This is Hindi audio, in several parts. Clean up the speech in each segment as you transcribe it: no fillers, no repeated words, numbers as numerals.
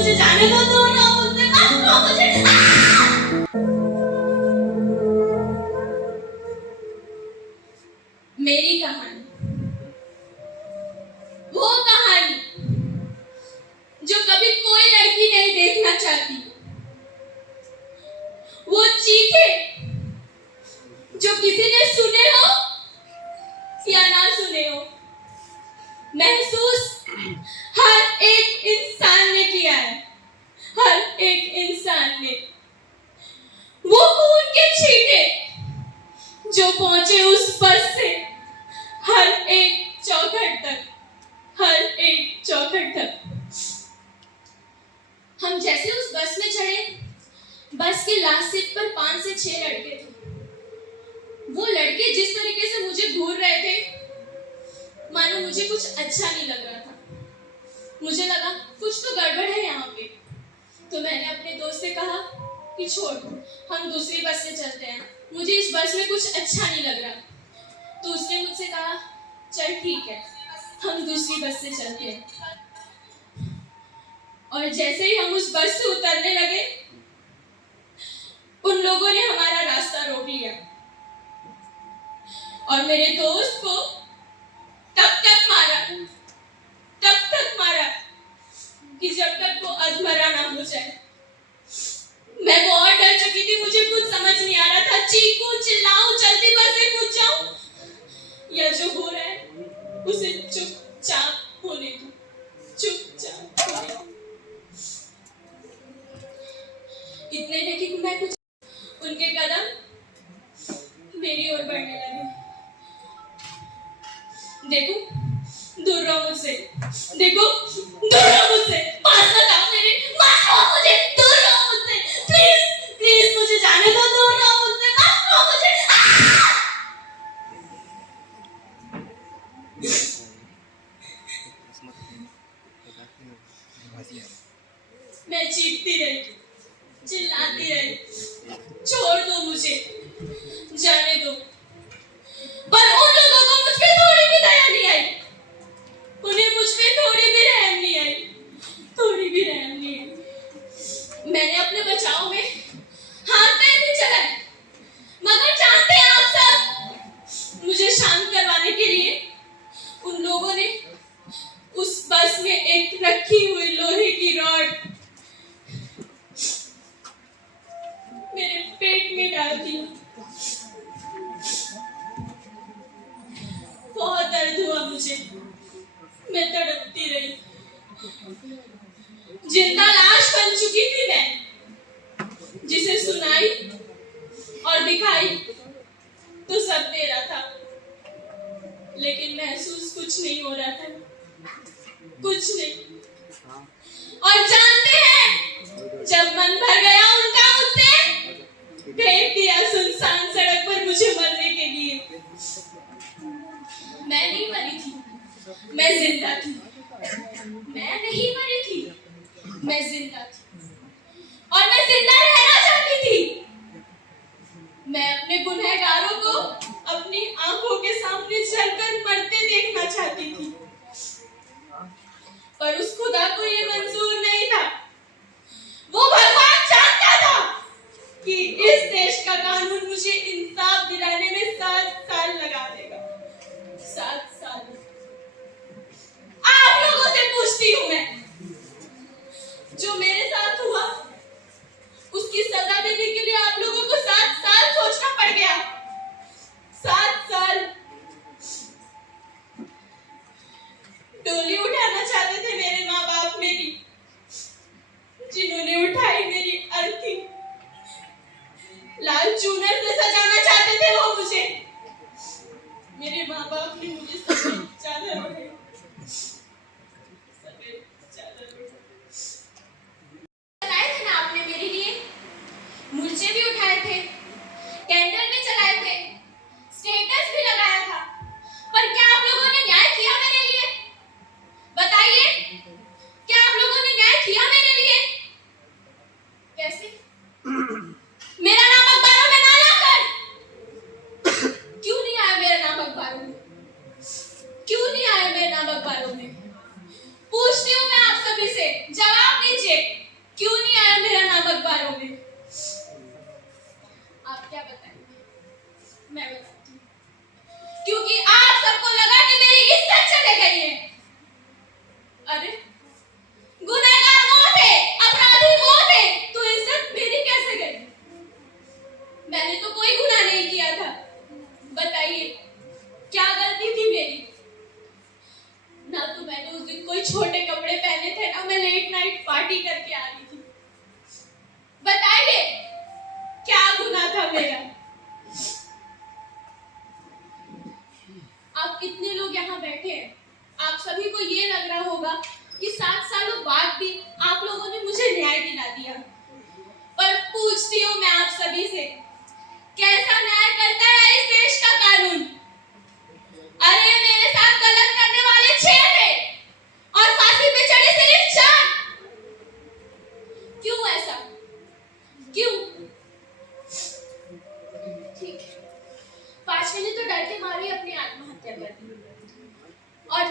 मुझे जाने दो, दूर रहो मुझसे, मत लो मुझे। मेरी कहानी, वो कहानी जो कभी कोई लड़की नहीं देखना चाहती, वो चीखे जो किसी ने सुने हो या ना सुने हो, महसूस हर एक इंसान ने किया है, हर एक इंसान ने। वो खून के छींटे जो पहुंचे उस बस से हर एक चौखट तक, हर एक चौखट तक। हम जैसे उस बस में चढ़े, बस के लास्ट सीट पर 5 से 6 लड़के थे। वो लड़के जिस तरीके से मुझे घूर रहे थे, मानो मुझे कुछ अच्छा नहीं लग रहा था। मुझे लगा कुछ तो गड़बड़ है यहाँ पे। तो मैंने अपने दोस्त से कहा कि छोड़, हम दूसरी बस से चलते हैं, मुझे इस बस में कुछ अच्छा नहीं लग रहा। तो उसने मुझसे कहा चल ठीक है, हम दूसरी बस से चलते हैं। और जैसे ही हम उस बस से उतरने लगे, उन लोगों ने हमारा रास्ता रोक लिया और मेरे दोस्त को तब तक मारा कि जब तक वो अधमरा ना हो जाए। मैं बहुत डर चुकी थी, मुझे कुछ समझ नहीं आ रहा था, चीखूं चिल्लाऊं, जल्दी बस से कूद जाऊं या जो हो रहा है उसे चुपचाप होने दो, चुपचाप होने दो। इतने में कि मैं कुछ, उनके कदम मेरी ओर बढ़ने लगे। देखो दूर रहो मुझसे, देखो दूर रहो मुझसे, पास मत आओ मेरे, मत लो मुझे, दूर रहो मुझसे, प्लीज प्लीज मुझे जाने दो, दूर रहो मुझसे, मत लो मुझे। मैं चीखती रही, चिल्लाती रही, छोड़ दो मुझे, जाने दो। पर उन लोगों को मुझ पे थोड़ी भी दया नहीं आई, उन्हें मुझ पे थोड़ी भी रहम नहीं आई, थोड़ी भी रहम नहीं आई। मैंने अपने बचाव में हाथ पैर भी चलाए, मगर जानते हैं आप सब, मुझे शांत करवाने के लिए उन लोगों ने उस बस में एक रखी हुई लोहे की रॉड मेरे पेट में डाल दी। बहुत दर्द हुआ मुझे, मैं तड़पती रही, जिंदा लाश बन चुकी थी मैं, जिसे सुनाई और दिखाई तो सब दे रहा था, लेकिन महसूस कुछ नहीं हो रहा था, कुछ नहीं। और जानते हैं, जब मन भर गया उनका मुझसे, फेंक दिया सुनसान सड़क पर मुझे मरने के लिए। मैं नहीं मरी थी, मैं जिंदा थी, मैं नहीं मरी थी, मैं जिंदा थी, और मैं जिंदा रहना चाहती थी। मैं अपने गुनहगारों को अपनी आंखों के सामने जलकर मरते देखना चाहती थी, पर उस खुदा को ये मंजूर नहीं था। वो भगवान जानता था कि इस देश का कानून मुझे इंसाफ दिलाने में 7 साल लगा देगा, 7 साल। आप लोगों से पूछती हूँ मैं, जो मेरे साथ हुआ उसकी सजा देने के लिए आप लोगों को 7 साल सोचना पड़ गया, 7 साल। डोली उठाना चाहते थे मेरे माँ बाप मेरी, जिन्होंने उठाई मेरी अर्थी, लाल चूनर से सजाना चाहते थे वो मुझे, मेरे माँ बाप ने मुझे सफेद चादर ओढ़ाई।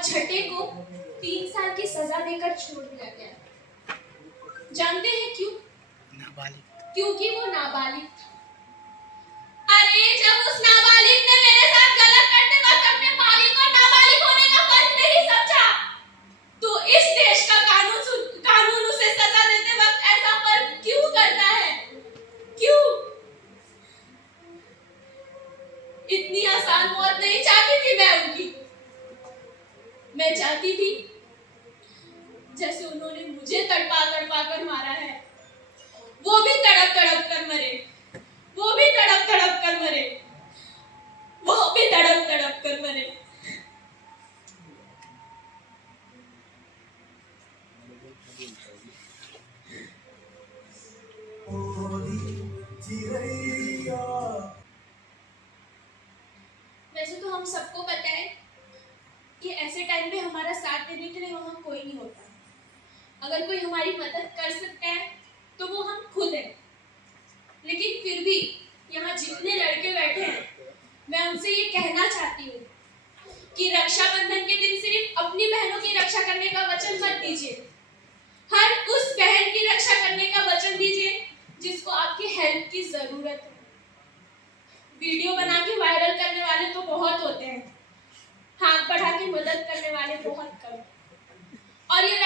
छठे को 3 साल की सजा देकर छोड़ दिया गया। जानते हैं क्यों? नाबालिग। क्योंकि वो नाबालिग था। अरे जब उस नाबालिग ने मेरे साथ गलत करते वक्त अपने मालिक और नाबालिग होने का फर्क नहीं समझा, तो इस देश का कानून उसे सजा देते वक्त ऐसा फर्क क्यों करता है? क्यों? इतनी आसान मौत नहीं चाहती थी मैं उनकी। मैं चाहती थी जैसे उन्होंने मुझे तड़पा तड़पा कर मारा है, वो भी तड़प तड़प कर मरे, वो भी तड़प तड़प कर मरे, वो भी तड़प तड़प कर मरे। वैसे तो हम सबको पता है कि ऐसे टाइम पे हमारा साथ देने के लिए वहां कोई नहीं होता। अगर कोई हमारी मदद कर सकता है तो वो हम खुद हैं। लेकिन फिर भी यहाँ जितने लड़के बैठे हैं, मैं उनसे ये कहना चाहती हूँ कि रक्षाबंधन के दिन सिर्फ अपनी बहनों की रक्षा करने का वचन मत दीजिए। हर उस बहन की रक्षा करने का वचन दीजिए जिसको आपकी हेल्प की जरूरत है। वीडियो बना के वायरल करने वाले तो बहुत होते हैं, हाथ बढ़ा के मदद करने वाले बहुत कम। और ये